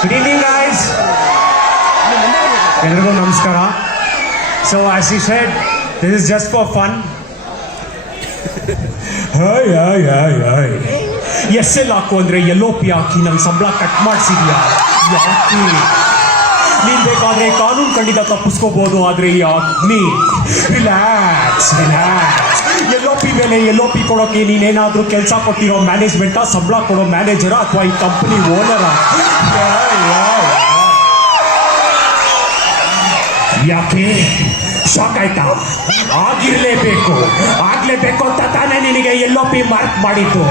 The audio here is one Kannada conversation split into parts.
Good evening, guys. Everyone, namaskara. So, as he said, this is just for fun. Hi. Essel ಹಾಕು ಅಂದ್ರೆ ಎಲ್ಲೋ ಪಿ ಹಾಕಿ ನನ್ನ ಸಂಬಳ ಕಟ್ ಮಾಡಿಸಿದ್ಯಾ? ಯಾಕೆ? ನೀನ್ ಬೇಕಾದ್ರೆ ಕಾನೂನು ಖಂಡಿತ ತಪ್ಪಿಸ್ಕೋಬಹುದು, ಆದ್ರೆ ಯಾಕೆ? ರಿಲ್ಯಾಕ್ಸ್. ಎಲ್ಲೋ ಪಿ ಮೇಲೆ ಎಲ್ಲೋ ಪಿ ಕೊಡೋಕೆ ನೀನೇನಾದ್ರೂ ಕೆಲಸ ಕೊಟ್ಟಿರೋ ಮ್ಯಾನೇಜ್ಮೆಂಟಾ, ಸಂಬಳ ಕೊಡೋ ಮ್ಯಾನೇಜರ, ಅಥವಾ ಈ ಕಂಪನಿ ಓನರ? ಯಾಕೆ? ಶಾಕ್ ಆಯ್ತಾ? ಆಗ್ಲೇಬೇಕು ಅಂತ ತಾನೇ ನಿನಗೆ ಎಲ್ಲೋ ಪಿ ಮಾರ್ಕ್ ಮಾಡಿದ್ದು.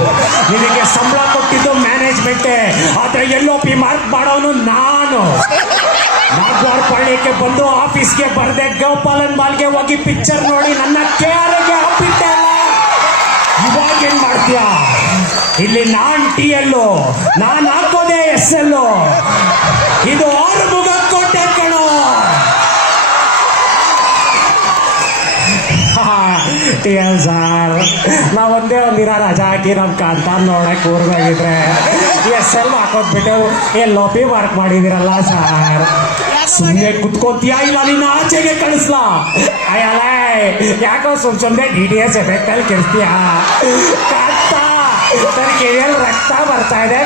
ನಿನಗೆ ಸಂಬಳ ಕೊಟ್ಟಿದ್ದು ಮ್ಯಾನೇಜ್ಮೆಂಟೇ, ಆದ್ರೆ ಎಲ್ಲೋ ಪಿ ಮಾರ್ಕ್ ಮಾಡೋನು ನಾನು. ನಾಗ್ವಾರ್ ಪಾಳ್ಯಕ್ಕೆ ಬಂದು ಆಫೀಸ್ಗೆ ಬರ್ದೆ ಗೋಪಾಲನ್ ಮಾಲ್ಗೆ ಹೋಗಿ ಪಿಕ್ಚರ್ ನೋಡಿ ನನ್ನ ಕೇರಿಗೆ ಹಾಕ್ಬಿಟ್ಟೆ. ಇವಾಗ ಏನ್ ಮಾಡ್ತೀಯ? ಇಲ್ಲಿ ನಾನ್ ಟಿ ಎಲ್ಲು, ನಾನ್ ಹಾಕೋದೆ ಎಸ್ ಎಲ್ಲು. ಇದು 6 ಮುಗಕ್ಕೋಟೆ ಕಣೋ. ಸರ್, ನಾವೊಂದೇ ಒಂದಿನ ರಜಾ ಹಾಕಿ ನಮ್ ಕಾಂತ ನೋಡಕ್ ಊರ್ದಾಗಿದ್ರೆ ಎಸ್ ಎಲ್ ಹಾಕೋದ್ಬಿಟ್ಟು ಎಲ್ಲೋ ಪಿ ಮಾರ್ಕ್ ಮಾಡಿದಿರಲ್ಲ ಸರ್. ಸುಮ್ಮನೆ ಕುತ್ಕೋತೀಯಾ ಇಲ್ಲ ನಿನ್ನ ಆಚೆಗೆ ಕಳಿಸ್ಲಾ? ಅಯ್ಯಲ್ಲ, ಯಾಕೋ ಸುಮ್ನೆ DDS ಎಫೆಕ್ಟ್ ಅಲ್ಲಿ ಕೆಡ್ತೀಯಾ? ಕಾಂತ, ನನಗೆ ರಕ್ತ ಬರ್ತಾ ಇದೆ.